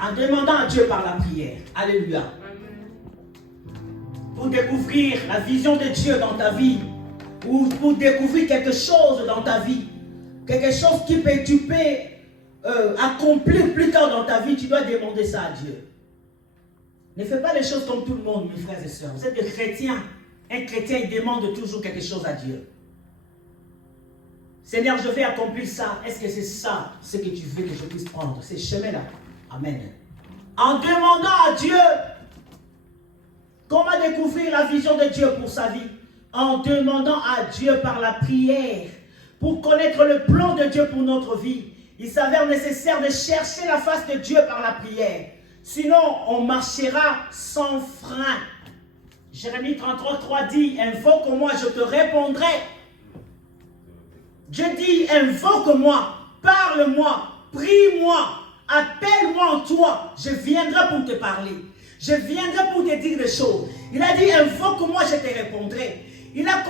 En demandant à Dieu par la prière. Alléluia. Pour découvrir la vision de Dieu dans ta vie, ou pour découvrir quelque chose dans ta vie, quelque chose tu peux accomplir plus tard dans ta vie, tu dois demander ça à Dieu. Ne fais pas les choses comme tout le monde, mes frères et sœurs. Vous êtes des chrétiens. Un chrétien, il demande toujours quelque chose à Dieu. Seigneur, je vais accomplir ça. Est-ce que c'est ça ce que tu veux que je puisse prendre? Ce chemin-là. Amen. En demandant à Dieu, comment découvrir la vision de Dieu pour sa vie? En demandant à Dieu par la prière. Pour connaître le plan de Dieu pour notre vie, il s'avère nécessaire de chercher la face de Dieu par la prière. Sinon, on marchera sans frein. Jérémie 33:3 dit, invoque-moi, je te répondrai. Dieu dit, invoque-moi, parle-moi, prie-moi, appelle-moi en toi, je viendrai pour te parler. Je viendrai pour te dire des choses. Il a dit, invoque-moi, je te répondrai. Il a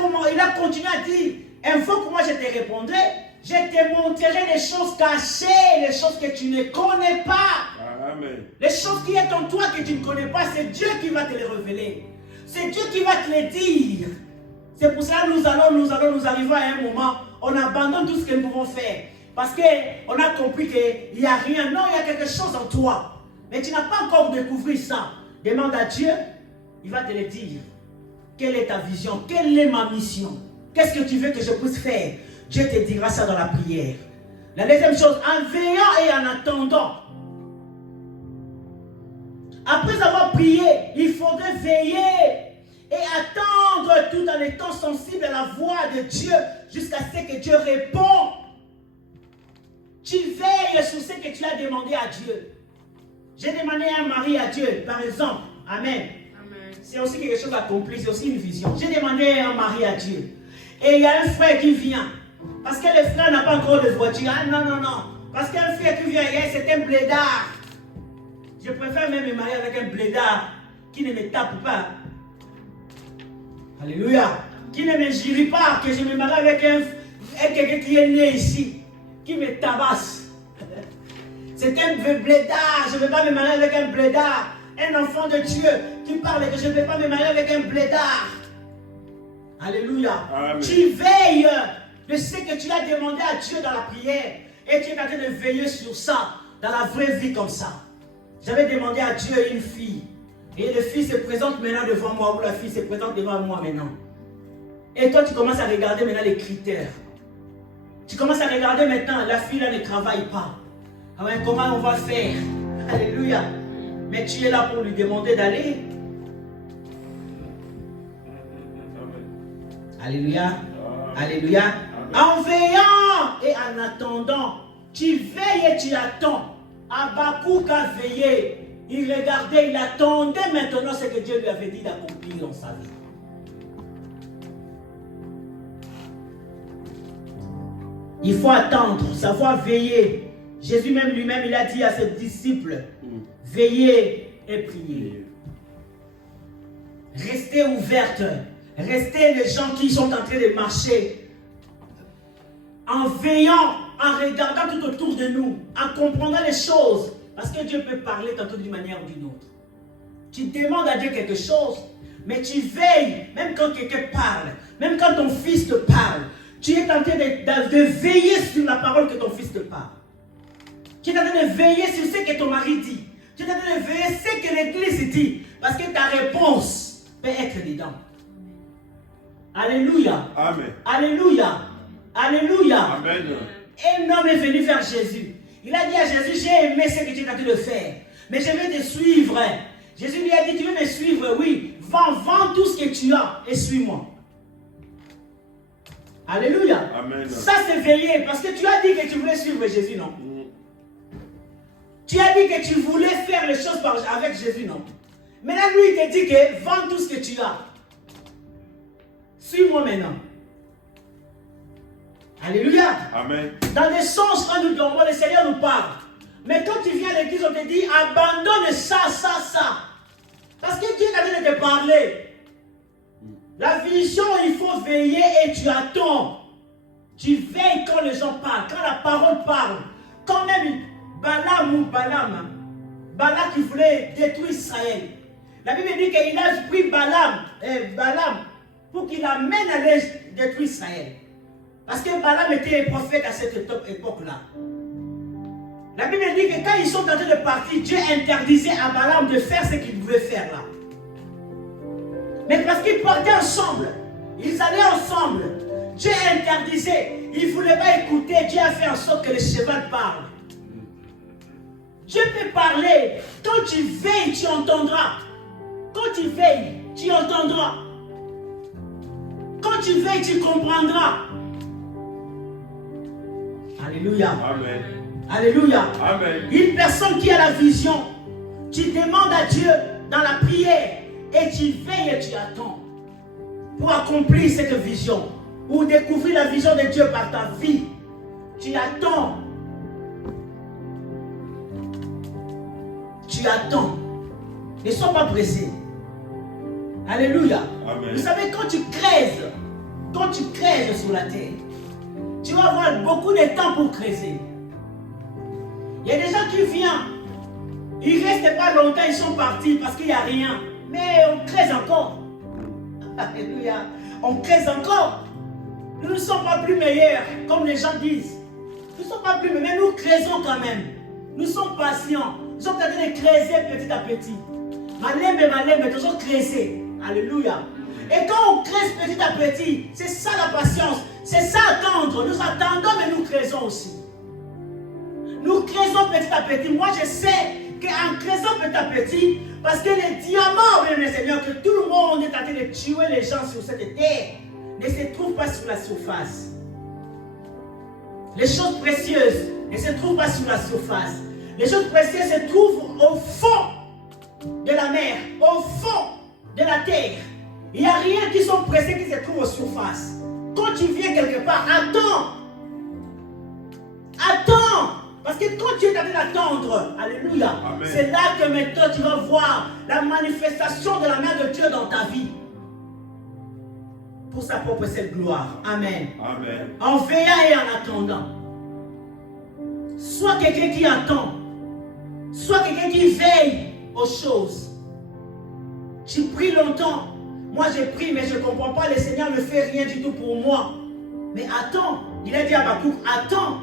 continué à dire, invoque-moi, je te répondrai. Je te montrerai les choses cachées, les choses que tu ne connais pas. Amen. Les choses qui sont en toi que tu ne connais pas, c'est Dieu qui va te les révéler. C'est Dieu qui va te les dire. C'est pour ça que nous arrivons à un moment, on abandonne tout ce que nous pouvons faire. Parce qu'on a compris qu'il n'y a rien. Non, il y a quelque chose en toi. Mais tu n'as pas encore découvert ça. Demande à Dieu, il va te le dire. Quelle est ta vision? Quelle est ma mission? Qu'est-ce que tu veux que je puisse faire? Dieu te dira ça dans la prière. La deuxième chose, en veillant et en attendant. Après avoir prié, il faudrait veiller et attendre tout en étant sensible à la voix de Dieu jusqu'à ce que Dieu réponde. Tu veilles sur ce que tu as demandé à Dieu. J'ai demandé un mari à Dieu, par exemple. Amen. C'est aussi quelque chose d'accompli, c'est aussi une vision. J'ai demandé un mari à Dieu. Et il y a un frère qui vient. Parce que le frère n'a pas encore de voiture. Ah non. Parce qu'un frère qui vient, c'est un blédard. Je préfère même me marier avec un blédard qui ne me tape pas. Alléluia. Qui ne me jurie pas que je me marie avec quelqu'un qui est né ici, qui me tabasse. C'est un blédard. Je ne vais pas me marier avec un blédard. Un enfant de Dieu qui parle que je ne vais pas me marier avec un blédard. Alléluia. Amen. Tu veilles de ce que tu as demandé à Dieu dans la prière. Et tu es en train de veiller sur ça, dans la vraie vie comme ça. J'avais demandé à Dieu une fille. Et la fille se présente maintenant devant moi, ou la fille se présente devant moi maintenant. Et toi, tu commences à regarder maintenant les critères. Tu commences à regarder maintenant, la fille là ne travaille pas. Ah ouais, comment on va faire? Alléluia. Mais tu es là pour lui demander d'aller. Alléluia. Alléluia. En veillant et en attendant, tu veilles et tu attends. Habakkuk a veillé. Il regardait, il attendait maintenant ce que Dieu lui avait dit d'accomplir dans sa vie. Il faut attendre, savoir veiller. Jésus même lui-même, il a dit à ses disciples, veillez et priez. Restez ouvertes. Restez les gens qui sont en train de marcher. En veillant, en regardant tout autour de nous, en comprenant les choses. Parce que Dieu peut parler tantôt d'une manière ou d'une autre. Tu demandes à Dieu quelque chose, mais tu veilles, même quand quelqu'un parle, même quand ton fils te parle, tu es en train de veiller sur la parole que ton fils te parle. Tu es en train de veiller sur ce que ton mari dit. Tu es en train de veiller sur ce que l'église dit. Parce que ta réponse peut être dedans. Alléluia. Amen. Alléluia. Alléluia. Amen. Un homme est venu vers Jésus. Il a dit à Jésus, j'ai aimé ce que tu es en train de faire, mais je vais te suivre. Jésus lui a dit, tu veux me suivre? Oui. Vends tout ce que tu as et suis-moi. Alléluia. Amen. Ça c'est veiller, parce que tu as dit que tu voulais suivre Jésus, non? Tu as dit que tu voulais faire les choses avec Jésus, non? Maintenant, lui, il te dit que vends tout ce que tu as. Suis-moi maintenant. Alléluia. Amen. Dans les sens, quand nous dormons, le Seigneur nous parle. Mais quand tu viens à l'église, on te dit, abandonne ça. Parce que Dieu est en train de te parler. La vision, il faut veiller et tu attends. Tu veilles quand les gens parlent, quand la parole parle. Quand même Balaam qui voulait détruire Israël. La Bible dit qu'il a pris Balaam pour qu'il amène à aller détruire Israël. Parce que Balaam était un prophète à cette époque-là. La Bible dit que quand ils sont en train de partir, Dieu interdisait à Balaam de faire ce qu'il voulait faire là. Mais parce qu'ils partaient ensemble, ils allaient ensemble, Dieu interdisait. Il ne voulait pas écouter, Dieu a fait en sorte que le cheval parle. Dieu peut parler. Quand tu veilles, tu entendras. Quand tu veilles, tu entendras. Quand tu veilles, tu comprendras. Alléluia. Amen. Alléluia. Amen. Une personne qui a la vision, tu demandes à Dieu dans la prière et tu veilles et tu attends pour accomplir cette vision ou découvrir la vision de Dieu par ta vie. Tu attends. Tu attends. Ne sois pas pressé. Alléluia. Amen. Vous savez, quand tu creuses sur la terre, tu vas avoir beaucoup de temps pour creuser. Il y a des gens qui viennent, ils ne restent pas longtemps, ils sont partis parce qu'il n'y a rien. Mais on creuse encore. Alléluia. On creuse encore. Nous ne sommes pas plus meilleurs, comme les gens disent. Nous ne sommes pas plus meilleurs, mais nous creusons quand même. Nous sommes patients. Nous sommes en train de creuser petit à petit. Malembe, toujours creuser. Alléluia. Et quand on creuse petit à petit, c'est ça la patience. C'est ça attendre. Nous attendons, mais nous creusons aussi. Nous creusons petit à petit. Moi, je sais qu'en creusant petit à petit, parce que les diamants, bien Seigneur, que tout le monde est en train de tuer les gens sur cette terre, ne se trouvent pas sur la surface. Les choses précieuses ne se trouvent pas sur la surface. Les choses précieuses se trouvent au fond de la mer, au fond de la terre. Il n'y a rien qui sont précieux qui se trouve aux surface. Quand tu viens quelque part, attends. Attends. Parce Parce que quand tu es en train d'attendre, alléluia, c'est là que maintenant tu vas voir la manifestation de la main de Dieu dans ta vie. Pour sa propre seule gloire. Amen. Amen. En veillant et en attendant. Sois quelqu'un qui attend. Sois quelqu'un qui veille aux choses. Tu pries longtemps. Moi j'ai pris mais je ne comprends pas. Le Seigneur ne fait rien du tout pour moi. Mais attends. Il a dit à Habakkuk, attends.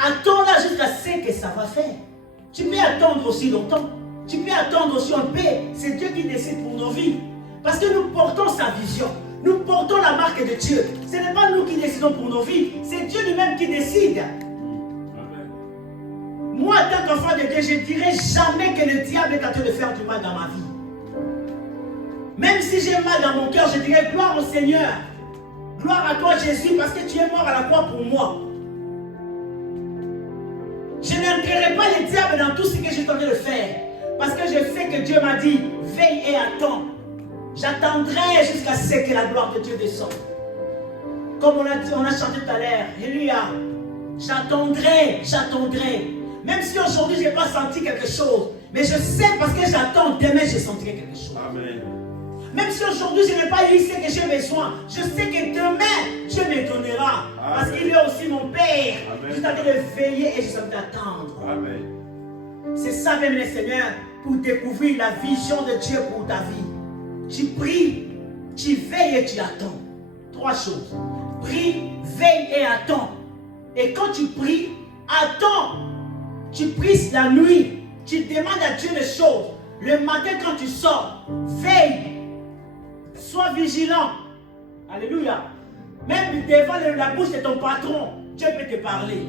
Attends là jusqu'à ce que ça va faire. Tu peux attendre aussi longtemps. Tu peux attendre aussi en paix. C'est Dieu qui décide pour nos vies. Parce que nous portons sa vision. Nous portons la marque de Dieu. Ce n'est pas nous qui décidons pour nos vies. C'est Dieu lui-même qui décide. Amen. Moi, en tant qu'enfant de Dieu, je ne dirai jamais que le diable est en train de faire du mal dans ma vie. Même si j'ai mal dans mon cœur, je dirai gloire au Seigneur. Gloire à toi, Jésus, parce que tu es mort à la croix pour moi. Je n'inclurai pas le diable dans tout ce que je suis en train de faire. Parce que je sais que Dieu m'a dit, veille et attends. J'attendrai jusqu'à ce que la gloire de Dieu descende. Comme on a chanté tout à l'heure. Alléluia. J'attendrai. Même si aujourd'hui je n'ai pas senti quelque chose. Mais je sais parce que j'attends, demain je sentirai quelque chose. Amen. Même si aujourd'hui je n'ai pas eu ce que j'ai besoin. Je sais que demain Dieu me donnera. Amen. Parce qu'il est aussi mon Père. Amen. Je suis en train de veiller et je suis en train d'attendre. Amen. C'est ça même le Seigneur pour découvrir la vision de Dieu pour ta vie. Tu pries, tu veilles et tu attends. 3 choses. Prie, veille et attends. Et quand tu pries, attends. Tu pries la nuit. Tu demandes à Dieu des choses. Le matin quand tu sors, veille. Sois vigilant. Alléluia. Même devant la bouche de ton patron, Dieu peut te parler.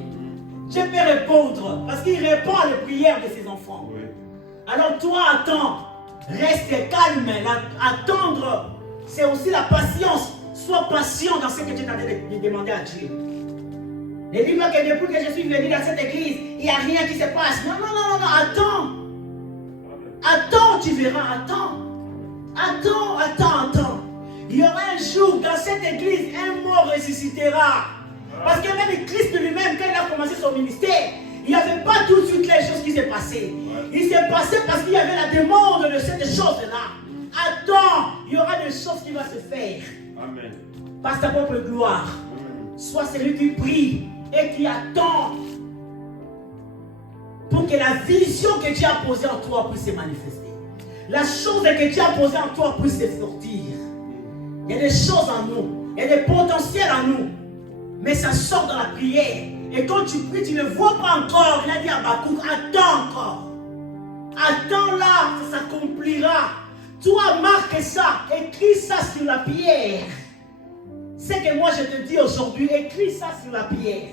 Dieu peut répondre. Parce qu'il répond à la prière de ses enfants. Oui. Alors toi, attends. Reste calme. Attendre, c'est aussi la patience. Sois patient dans ce que tu es en train de demander à Dieu. Ne dis pas que depuis que je suis venu dans cette église, il n'y a rien qui se passe. Non, attends. Attends, tu verras, attends. Il y aura un jour dans cette église, un mort ressuscitera. Parce que même Christ lui-même, quand il a commencé son ministère, il n'y avait pas tout de suite les choses qui s'est passées. Il s'est passé parce qu'il y avait la demande de cette chose-là. Attends, il y aura des choses qui vont se faire. Amen. Par sa propre gloire. Amen. Sois celui qui prie et qui attend pour que la vision que Dieu a posée en toi puisse se manifester. La chose que Dieu a posée en toi puisse se sortir. Il y a des choses en nous. Il y a des potentiels en nous. Mais ça sort dans la prière. Et quand tu pries, tu ne vois pas encore. Il a dit à Habakkuk, attends encore. Attends là, ça s'accomplira. Toi, marque ça. Écris ça sur la pierre. C'est que moi je te dis aujourd'hui, écris ça sur la pierre.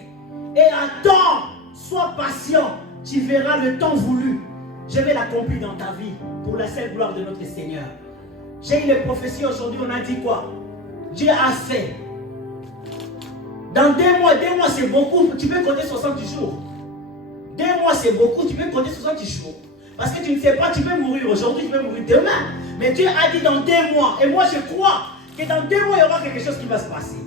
Et attends, sois patient. Tu verras le temps voulu. Je vais l'accomplir dans ta vie. Pour la seule gloire de notre Seigneur. J'ai eu les prophéties aujourd'hui, on a dit quoi? Dieu a fait. Dans 2 mois c'est beaucoup, tu peux compter 70 jours. 2 mois c'est beaucoup, tu peux compter 70 jours. Parce que tu ne sais pas, tu peux mourir aujourd'hui, tu peux mourir demain. Mais Dieu a dit dans 2 mois. Et moi je crois que dans 2 mois il y aura quelque chose qui va se passer.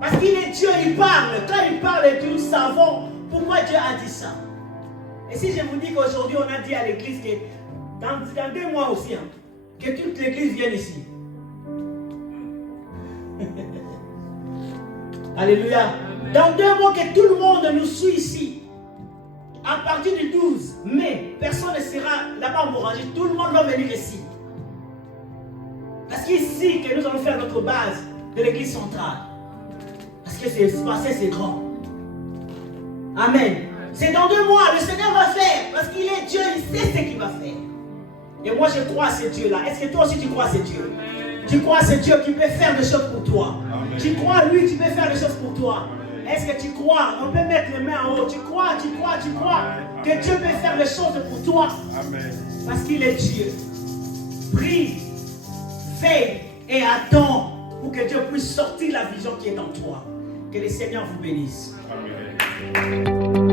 Parce qu'il est Dieu, il parle. Quand il parle, nous savons pourquoi Dieu a dit ça. Et si je vous dis qu'aujourd'hui on a dit à l'église que dans 2 mois aussi, que toute l'église vienne ici. Alléluia. Dans 2 mois que tout le monde nous suit ici. À partir du 12 mai, personne ne sera là-bas en Mouragie. Tout le monde va venir ici. Parce qu'ici que nous allons faire notre base de l'église centrale. Parce que c'est passé, c'est grand. Amen. C'est dans 2 mois, le Seigneur va faire. Parce qu'il est Dieu, il sait ce qu'il va faire. Et moi je crois à ce Dieu-là. Est-ce que toi aussi tu crois à ce Dieu? Tu crois à ce Dieu qui peut faire des choses pour toi. Amen. Tu crois à lui, tu peux faire des choses pour toi. Est-ce que tu crois? On peut mettre les mains en haut. Tu crois que Dieu peut faire des choses pour toi. Amen. Parce qu'il est Dieu. Prie, veille et attends pour que Dieu puisse sortir la vision qui est en toi. Que le Seigneur vous bénisse. Amen.